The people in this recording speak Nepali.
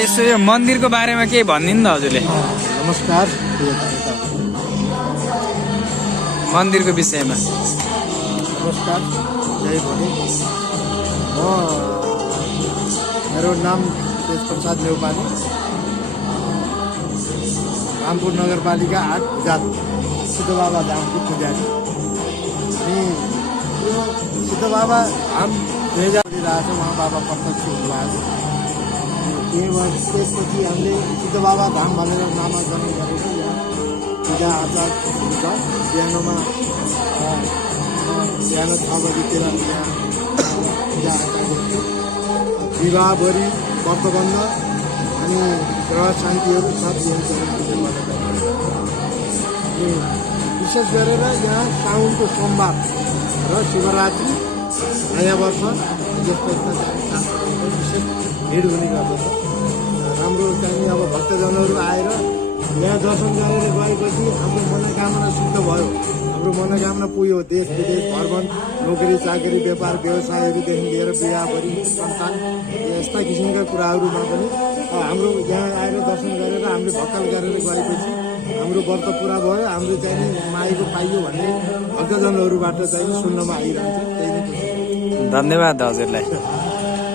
यसो यो मन्दिरको बारेमा केही भनिदिनु न हजुरले। नमस्कार, मन्दिरको विषयमा। नमस्कार, जय भोले। मेरो नाम तेज प्रसाद नेउपाने, रामपुर नगरपालिका 8 गुजरात सिद्ध बाबा धामको पुजारी। अनि यो सिद्ध बाबा धाम 2000 रहेछ, उहाँ बाबा प्रत्यक्ष हुनुभएको। त्यसपछि हामीले सिद्ध बाबा धाम भनेर नामाकरण गरेको यहाँ पूजा आजा हुन्छ। बिहान 6 बजीतिर यहाँ पूजा आजा गर्छु। विवाहभरि व्रतबन्ध अनि ग्रह शान्तिहरू सब अनि विशेष गरेर यहाँ साउनको सोमबार र शिवरात्रि, नयाँ वर्ष जस्तो विशेष भिड हुने गर्दछ। राम्रो चाहिँ अब भक्तजनहरू आएर यहाँ दर्शन गरेर गएपछि हाम्रो मनोकामना सिद्ध भयो, हाम्रो मनोकामना पुग्यो। देश विदेश भ्रमण, नोकरी चाकरी, व्यापार व्यवसायहरूदेखि लिएर बिहाभरि सन्तान, यस्ता किसिमका कुराहरूमा पनि हाम्रो यहाँ आएर दर्शन गरेर हामीले भक्कल गरेर गएपछि हाम्रो व्रत पुरा भयो, हाम्रो चाहिँ माएको पाइयो भन्ने भक्तजनहरूबाट चाहिँ सुन्नमा आइरहन्छ। त्यही नै धन्यवाद हजुरलाई।